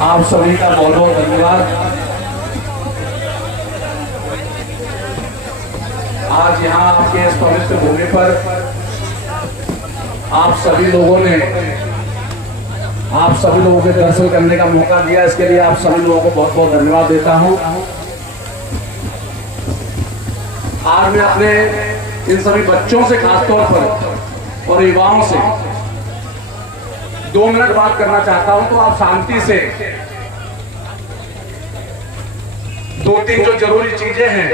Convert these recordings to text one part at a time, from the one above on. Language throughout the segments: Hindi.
आप सभी का बहुत बहुत धन्यवाद। आज यहाँ आपके इस पवित्र भूमि पर आप सभी लोगों के दर्शन करने का मौका दिया, इसके लिए आप सभी लोगों को बहुत बहुत धन्यवाद देता हूँ। आज मैं अपने इन सभी बच्चों से खासतौर पर और युवाओं से 2 मिनट बात करना चाहता हूं, तो आप शांति से 2-3 जो जरूरी चीजें हैं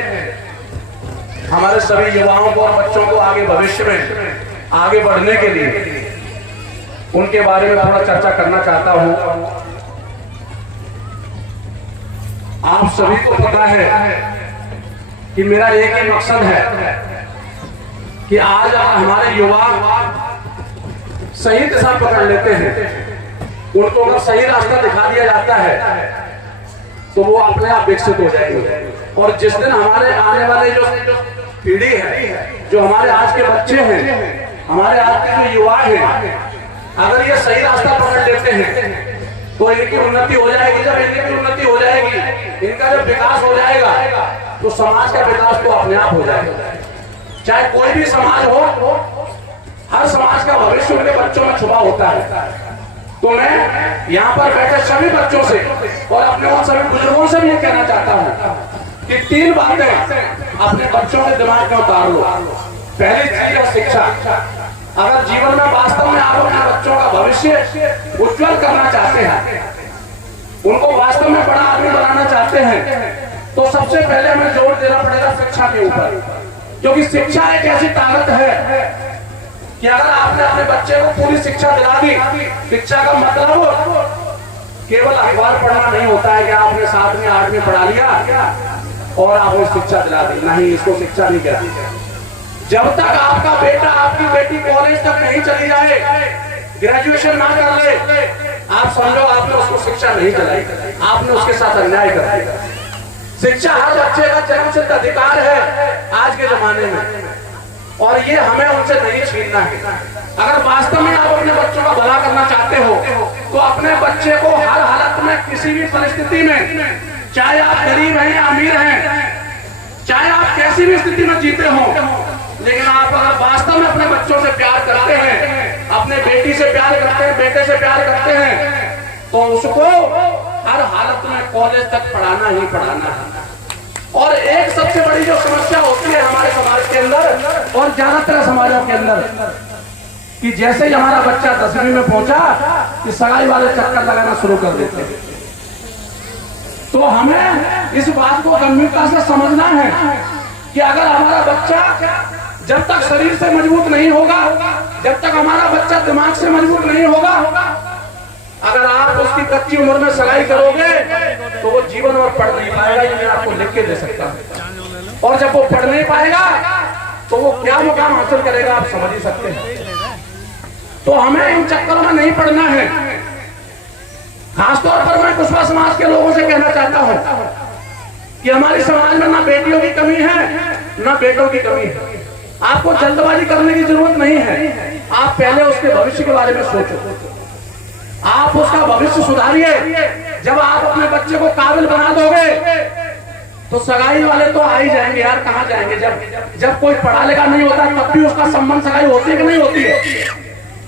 हमारे सभी युवाओं को और बच्चों को आगे भविष्य में आगे बढ़ने के लिए उनके बारे में थोड़ा चर्चा करना चाहता हूं। आप सभी को पता है कि मेरा एक ही मकसद है कि आज हमारे युवा सही दिशा पकड़ लेते हैं, उनको अगर सही रास्ता दिखा दिया जाता है तो वो अपने आप विकसित हो जाएंगे। और जिस दिन हमारे आने वाले जो पीढ़ी है, जो हमारे आज के बच्चे हैं, हमारे आज के जो युवा हैं, अगर ये सही रास्ता पकड़ लेते हैं तो इनकी उन्नति हो जाएगी। जब इनकी उन्नति हो जाएगी, इनका जब विकास हो जाएगा तो समाज का विकास तो अपने आप हो जाएगा। चाहे कोई भी समाज हो, हर समाज का भविष्य उनके बच्चों में छुपा होता है। तो मैं यहाँ पर बैठे सभी बच्चों से और अपने उन सभी बुजुर्गों से भी ये कहना चाहता हूँ कि 3 बातें अपने बच्चों के दिमाग में उतार लो। पहली चीज है शिक्षा। अगर जीवन में वास्तव में आप अपने बच्चों का भविष्य उज्जवल करना चाहते हैं, उनको वास्तव में बड़ा आदमी बनाना चाहते हैं, तो सबसे पहले हमें जोर देना पड़ेगा शिक्षा के ऊपर। क्योंकि शिक्षा एक ऐसी ताकत है कि अगर आपने अपने बच्चे को पूरी शिक्षा दिला दी, शिक्षा का मतलब केवल अखबार पढ़ना नहीं होता है कि आपने 7वीं 8वीं पढ़ा लिया और आपने शिक्षा दिला दी। नहीं, इसको शिक्षा नहीं कहते। जब तक आपका बेटा आपकी बेटी कॉलेज तक नहीं चली जाए, ग्रेजुएशन ना कर ले, आप समझो आपने उसको शिक्षा नहीं दिलाई, आपने उसके साथ अन्याय कर दिया। शिक्षा हर बच्चे का जन्मसिद्ध अधिकार है आज के जमाने में, और ये हमें उनसे नहीं छीनना है। अगर वास्तव में आप अपने बच्चों का भला करना चाहते हो तो अपने बच्चे को हर हालत में, किसी भी परिस्थिति में, चाहे आप गरीब हैं या अमीर हैं, चाहे आप कैसी भी स्थिति में जीते हो, लेकिन आप अगर वास्तव में अपने बच्चों से प्यार करते हैं, अपने बेटी से प्यार करते हैं, बेटे से प्यार करते हैं, तो उसको हर हालत में कॉलेज तक पढ़ाना ही पढ़ाना है। और एक सबसे बड़ी जो समस्या होती है हमारे समाज के अंदर और ज्यादातर समाजों के अंदर, कि जैसे ही हमारा बच्चा 10वीं में पहुंचा कि सगाई वाले चक्कर लगाना शुरू कर देते हैं। तो हमें इस बात को गंभीरता से समझना है कि अगर हमारा बच्चा जब तक शरीर से मजबूत नहीं होगा, जब तक हमारा बच्चा दिमाग से मजबूत नहीं होगा, अगर आप उसकी कच्ची उम्र में सगाई करोगे तो वो जीवन भर पढ़ नहीं पाएगा। ये मैं आपको लिख के दे सकता हूँ। और जब वो पढ़ नहीं पाएगा तो वो क्या मुकाम हासिल करेगा, आप समझ ही सकते हैं। तो हमें इन चक्करों में नहीं पढ़ना है। खासतौर पर मैं कुशवा समाज के लोगों से कहना चाहता हूँ कि हमारे समाज में ना बेटियों की कमी है ना बेटों की कमी है। आपको जल्दबाजी करने की जरूरत नहीं है। आप पहले उसके भविष्य के बारे में सोचो, आप उसका भविष्य सुधारिए। जब आप अपने बच्चे को काबिल बना दोगे तो सगाई वाले तो आ ही जाएंगे यार, कहाँ जाएंगे। जब कोई पढ़ा लिखा नहीं होता तब भी उसका संबंध सगाई होती है कि नहीं होती है।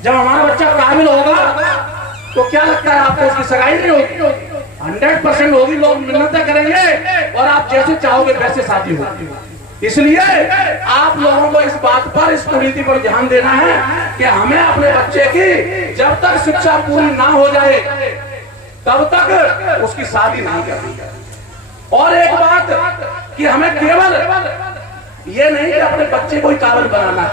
जब हमारा बच्चा काबिल होगा तो क्या लगता है आपको उसकी सगाई नहीं होगी? 100% होगी। लोग मिन्नतें करेंगे और आप जैसे चाहोगे वैसे शादी होगी। इसलिए आप लोगों को इस बात पर, इस कुरीति पर ध्यान देना है कि हमें अपने बच्चे की जब तक शिक्षा पूरी ना हो जाए तब तक उसकी शादी नहीं करनी। और एक बात कि हमें केवल ये नहीं कि अपने बच्चे को ही काबिल बनाना है,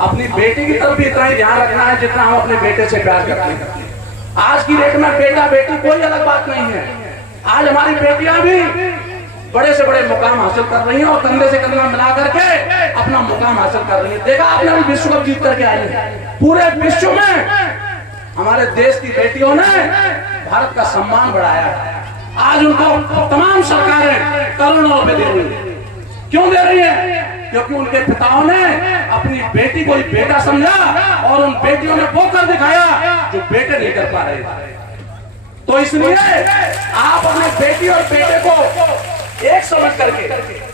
अपनी बेटी की तरफ भी इतना ही ध्यान रखना है जितना हम अपने बेटे से प्यार करते हैं। आज की डेट में बेटा बेटी कोई अलग बात नहीं है। आज हमारी बेटियां भी बड़े से बड़े मुकाम हासिल कर रही हैं और कंधे से कंधा मिला करके अपना मुकाम हासिल कर रही है। देखा आपने अभी विश्व कप जीत करके आई है। पूरे विश्व में हमारे देश की बेटियों ने भारत का सम्मान बढ़ाया है। आज उनको तमाम सरकारें करोड़ों रुपए दे रही है। क्यों दे रही है? क्योंकि उनके पिताओं ने अपनी बेटी को ही बेटा समझा और उन बेटियों ने वो कर दिखाया पा रहे। तो इसलिए आप अपने बेटी और बेटे को एक समझ करके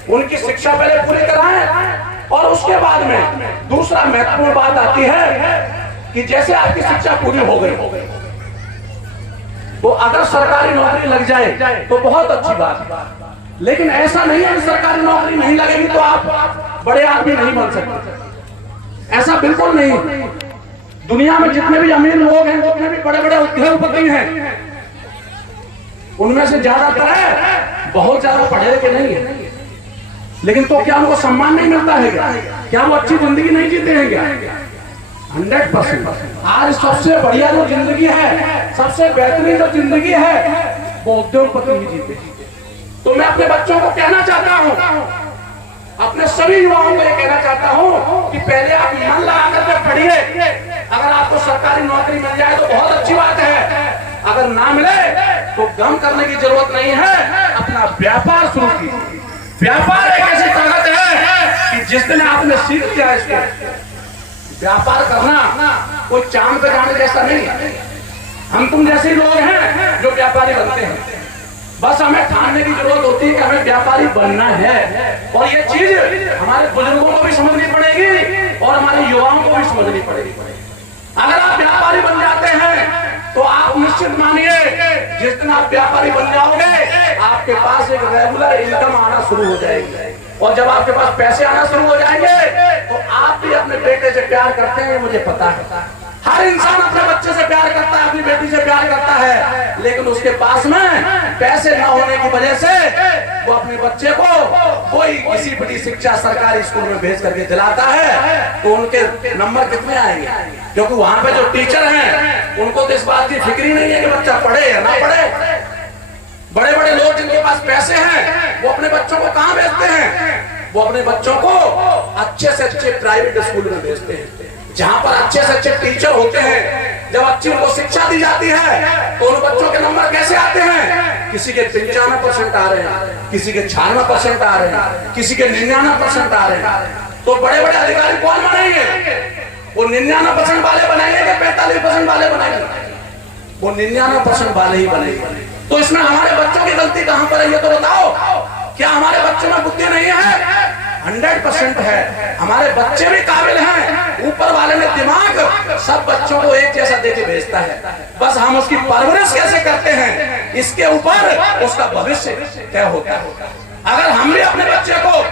उनकी शिक्षा पहले पूरी कराएं, और उसके बाद में दूसरा महत्वपूर्ण बात आती है कि जैसे आपकी शिक्षा पूरी हो गई तो अगर सरकारी नौकरी लग जाए तो बहुत अच्छी बात है, लेकिन ऐसा नहीं है कि सरकारी नौकरी नहीं लगेगी तो आप बड़े आदमी नहीं बन सकते। ऐसा बिल्कुल नहीं। दुनिया में जितने भी अमीर लोग हैं, जितने भी बड़े बड़े उद्योगपति हैं, उनमें से ज्यादातर है बहुत ज्यादा पढ़े लिखे नहीं है, लेकिन तो क्या उनको सम्मान नहीं मिलता है? क्या वो अच्छी जिंदगी नहीं जीते हैं? क्या 100%। आज सबसे बढ़िया जो जिंदगी है, सबसे बेहतरीन जो जिंदगी है, वो उद्योगपति ही जीते। तो मैं अपने बच्चों को कहना चाहता हूँ, अपने सभी युवाओं को ये कहना चाहता हूँ कि पहले आप मन लगा करके पढ़िए। अगर आपको सरकारी नौकरी मिल जाए तो बहुत अच्छी बात है, अगर ना मिले तो गम करने की जरूरत नहीं है। अपना व्यापार शुरू कीजिए। व्यापार एक ऐसी ताकत है कि जिस दिन आपने सीख लिया इसको, व्यापार करना कोई चांद पे जाने जैसा नहीं है। हम तुम जैसे लोग हैं जो व्यापारी बनते हैं, बस हमें ठानने की जरूरत होती है कि हमें व्यापारी बनना है। और ये चीज हमारे बुजुर्गों को भी समझनी पड़ेगी और हमारे युवाओं को भी समझनी पड़ेगी। अगर आप व्यापारी बन जाते हैं तो आप निश्चित मानिए जिस दिन आप व्यापारी बन जाओगे आपके पास एक रेगुलर इनकम आना शुरू हो जाएगी, और जब आपके पास पैसे आना शुरू हो जाएंगे तो आप भी अपने बेटे से प्यार करते हैं, मुझे पता है। हर इंसान अपने बच्चे से प्यार करता है, अपनी बेटी से प्यार करता है, लेकिन उसके पास में पैसे न होने की वजह से वो अपने बच्चे को कोई किसी बड़ी शिक्षा सरकारी स्कूल में भेज करके दिलाता है, तो उनके नंबर कितने आएंगे? क्योंकि वहां पे जो टीचर हैं उनको तो इस बात की फिक्र ही नहीं है कि बच्चा पढ़े या ना पढ़े। बड़े बड़े लोग जिनके पास पैसे हैं वो अपने बच्चों को कहाँ भेजते हैं? वो अपने बच्चों को अच्छे से अच्छे प्राइवेट स्कूल में भेजते हैं, जहाँ पर अच्छे से अच्छे टीचर होते हैं। जब अच्छी उनको शिक्षा दी जाती है तो उन बच्चों के नंबर कैसे आते हैं? किसी के 95% आ रहे हैं, किसी के 96% आ रहे हैं, किसी के 99% आ रहे हैं। तो बड़े बड़े अधिकारी कौन बनाएंगे? वो 99% वाले बनाएंगे कि 45% वाले बनाएंगे? वो 99% वाले ही बनेंगे। तो इसमें हमारे बच्चों की गलती कहां पर है ये तो बताओ। क्या हमारे बच्चों में बुद्धि नहीं है? 100% है। हमारे बच्चे भी काबिल हैं, ऊपर वाले ने दिमाग सब बच्चों को एक जैसा देके भेजता है, बस हम उसकी परवरिश कैसे करते हैं इसके ऊपर उसका भविष्य तय होता है। अगर हम भी अपने बच्चे को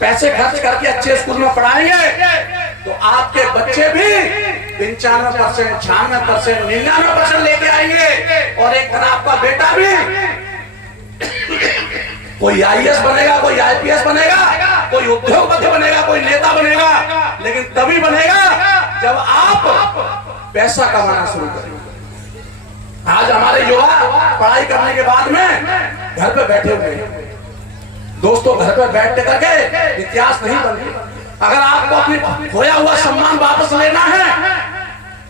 पैसे खर्च करके अच्छे स्कूल में पढ़ाएंगे तो आपके बच्चे भी 95%, 96%, 99% लेके आएंगे, और एक दिन आपका बेटा भी कोई IAS बनेगा, कोई IPS बनेगा, कोई उद्योगपति बनेगा, कोई नेता बनेगा, लेकिन तभी बनेगा जब आप पैसा कमाना शुरू करेंगे। आज हमारे युवा पढ़ाई करने के बाद में घर पे बैठे हुए हैं। दोस्तों, घर पे बैठते करके इतिहास नहीं बनती। अगर आपको अपनी खोया हुआ सम्मान वापस लेना है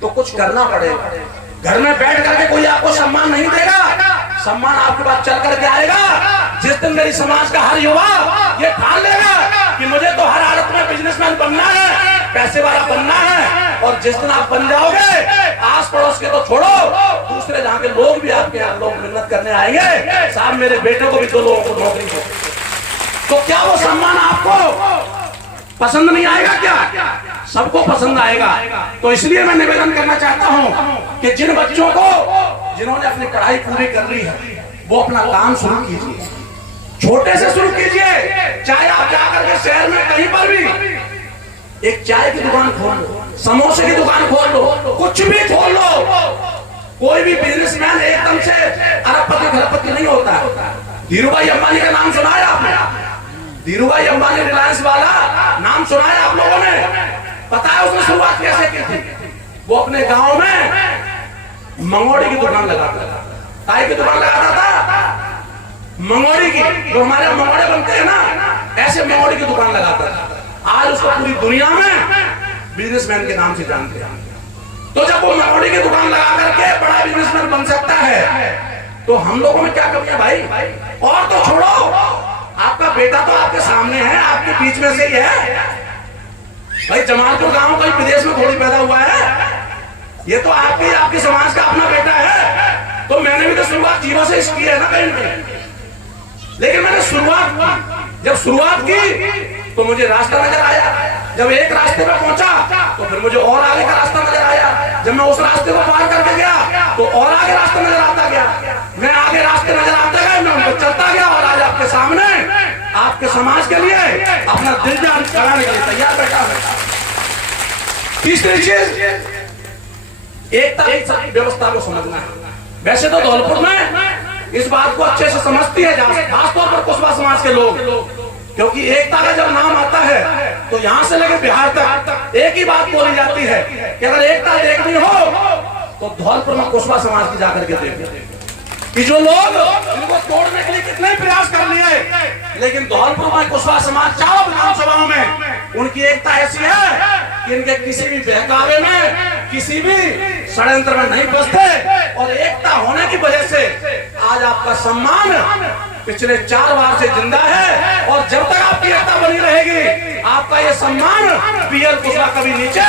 तो कुछ करना पड़ेगा। घर में बैठ करके कोई आपको सम्मान नहीं देगा, सम्मान आपके पास चल करके आएगा जिस दिन मेरी समाज का हर युवा ये ठान लेगा कि मुझे तो हर हालत में बिजनेसमैन बनना है, पैसे वाला बनना है। और जिस दिन आप बन जाओगे, आस पड़ोस के तो छोड़ो, दूसरे जहाँ के लोग भी आपके यहाँ लोग मिन्नत करने आएंगे, साहब मेरे बेटे को भी 2 लोगों को नौकरी दो। तो क्या वो सम्मान आपको पसंद नहीं आएगा? क्या सबको पसंद आएगा? तो इसलिए मैं निवेदन करना चाहता हूं कि जिन बच्चों को जिन्होंने अपनी पढ़ाई पूरी कर ली है वो अपना काम शुरू कीजिए, छोटे से शुरू कीजिए। चाहे आप जाकर के शहर में कहीं पर भी एक चाय की दुकान खोल लो, समोसे की दुकान खोल लो, कुछ भी खोल लो। कोई भी बिजनेसमैन एकदम से अरबपति खरबपति नहीं होता। धीरूभाई अंबानी का नाम सुना है आपने? धीरूभाई अंबानी रिलायंस वाला नाम सुना है आप लोगों ने? पता है उसने शुरुआत कैसे की थी? वो अपने गांव में मंगोड़ी की दुकान लगाता था। ताई की दुकान लगाता था, मंगोड़ी की, जो हमारे मंगोड़े बनते हैं ना, ऐसे मंगोड़ी की दुकान लगाता था। आज उसको पूरी दुनिया में बिजनेसमैन के नाम से जानते हैं। तो जब वो मंगोड़ी की दुकान लगा करके बड़ा बिजनेसमैन बन सकता है तो हम लोगों में क्या कमी है भाई? और तो छोड़ो, आपका बेटा तो आपके सामने है, आपके बीच में से ही है भाई। जमालपुर गांव कोई विदेश में थोड़ी पैदा हुआ है, ये तो आपकी समाज का अपना बेटा है, तो मैंने भी तो शुरुआत जीरो से की है ना कहीं ना कहीं। लेकिन मैंने जब शुरुआत की तो मुझे रास्ता नजर आया। जब एक रास्ते पे पहुंचा तो फिर मुझे और आगे का रास्ता नजर आया। जब मैं उस रास्ते को पार करके गया तो और आगे रास्ता नजर आता गया। मैं आगे रास्ते नजर आते गए, मैं उनको चलता गया और आज आपके सामने आपके समाज के लिए अपना दिल जान कराने के लिए तैयार बैठा है। तीसरी चीज, एकता की व्यवस्था को समझना है। वैसे तो धौलपुर में इस बात को अच्छे से समझती है खासतौर पर कुशवाहा समाज के लोग, क्योंकि एकता का जब नाम आता है तो यहाँ से लेकर बिहार तक एक ही बात बोली जाती है कि अगर एकता देखनी हो तो धौलपुर में कुशवाहा समाज की जाकर के देखो। कि जो लोग इनको तोड़ने के लिए कितने प्रयास कर लिए, लेकिन धौलपुर में कुशवाहा समाज चारों विधानसभाओं में उनकी एकता ऐसी है कि इनके किसी भी बहकावे में, किसी भी षड्यंत्र में नहीं फंसते। और एकता होने की वजह से आज आपका सम्मान पिछले 4 बार से जिंदा है, और जब तक आपकी एकता बनी रहेगी आपका ये सम्मान पीएल कुशवाहा कभी नीचे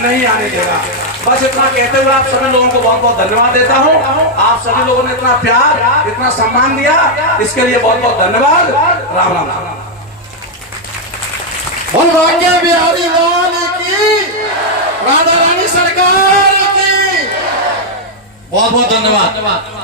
नहीं आने देगा। बस इतना कहते हुए आप सभी लोगों को बहुत बहुत धन्यवाद देता हूँ। आप सभी लोगों ने इतना प्यार, इतना सम्मान दिया, इसके लिए बहुत बहुत धन्यवाद। राम राम। बोल भाग्य बिहारी लाल की, राधा रानी सरकार की बहुत बहुत धन्यवाद।